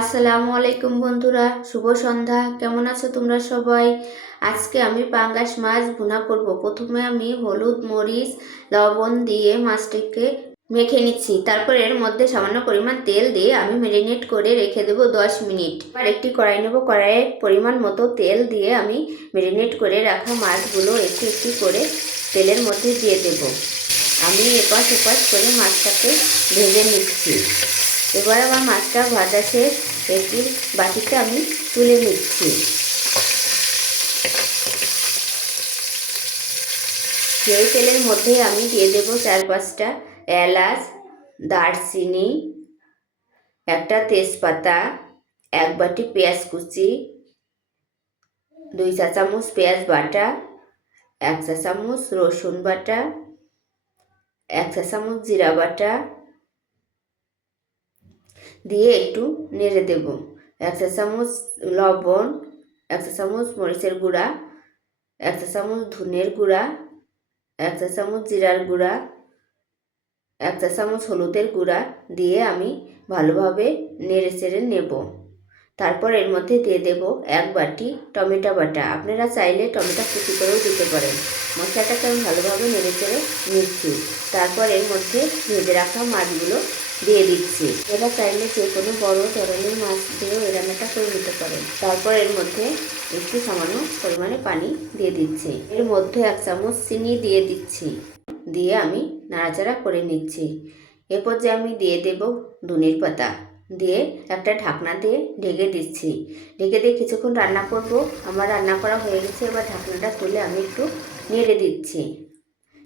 আসসালামু আলাইকুম বন্ধুরা, শুভ সন্ধ্যা। কেমন আছো তোমরা সবাই? আজকে আমি পাঙ্গাস মাছ ভুনা করব। প্রথমে আমি হলুদ মরিচ, লবণ দিয়ে মাছটিকে মেখে নিচ্ছি। তারপর এর মধ্যে সামান্য পরিমাণ তেল দিয়ে আমি ম্যারিনেট করে রেখে দেবো দশ মিনিট। আর একটি কড়াই নেব। কড়াইয়ে পরিমাণ মতো তেল দিয়ে আমি ম্যারিনেট করে রাখা মাছগুলো একটু একটু করে তেলের মধ্যে দিয়ে দেব। আমি এপাশ ওপাশ করে মাছটাকে ভেজে নিচ্ছি। এবার আমার মাছটা ভাজা শেষ একটি বাটিতে আমি তুলে নিচ্ছি। সেই তেলের মধ্যে আমি দিয়ে দেবো চার পাঁচটা এলাচ, দারচিনি, একটা তেজপাতা, এক বাটি পেঁয়াজ কুচি, দুই চা চামচ পেঁয়াজ বাটা, এক চা চামচ রসুন বাটা, এক চা চামচ জিরা বাটা দিয়ে একটু নেড়ে দেব। এক চা চামচ লবণ, এক চা চামচ মরিচের গুঁড়া, এক চা চামচ ধনের গুঁড়া, এক চা চামচ জিরার গুঁড়া, এক চা চামচ হলুদের গুঁড়া দিয়ে আমি ভালোভাবে নেড়ে চেড়ে নেব। তারপর এর মধ্যে দিয়ে দেব এক বাটি টমেটো বাটা। আপনারা চাইলে টমেটো কুচি করেও দিতে পারেন। মশলাটাকে আমি ভালোভাবে নেড়ে চেড়ে নিচ্ছি। তারপর এর মধ্যে ভেজে রাখা মাছগুলো দিয়ে দিচ্ছি। এরা চাইলে যে কোনো বড় ধরনের মাছ দিয়েও এই রান্নাটা করে নিতে পারেন। তারপর এর মধ্যে একটু সামান্য পরিমাণে পানি দিয়ে দিচ্ছি। এর মধ্যে এক চামচ চিনি দিয়ে দিচ্ছি। দিয়ে আমি নাড়াচাড়া করে নিচ্ছি। এরপর যে আমি দিয়ে দেব ধনের পাতা। দিয়ে একটা ঢাকনা দিয়ে ঢেকে দিচ্ছি। ঢেকে দিয়ে কিছুক্ষণ রান্না করব। আমার রান্না করা হয়ে গেছে। এবার ঢাকনাটা তুলে আমি একটু নেড়ে দিচ্ছি।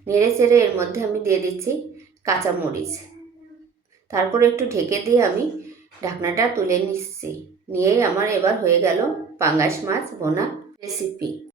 নেড়ে চেড়ে এর মধ্যে আমি দিয়ে দিচ্ছি কাঁচামরিচ। তারপর একটু ঢেকে দিয়ে আমি ঢাকনাটা তুলে নিচ্ছি। নিয়েই আমার এবার হয়ে গেল পাঙ্গাস মাছ বোনা রেসিপি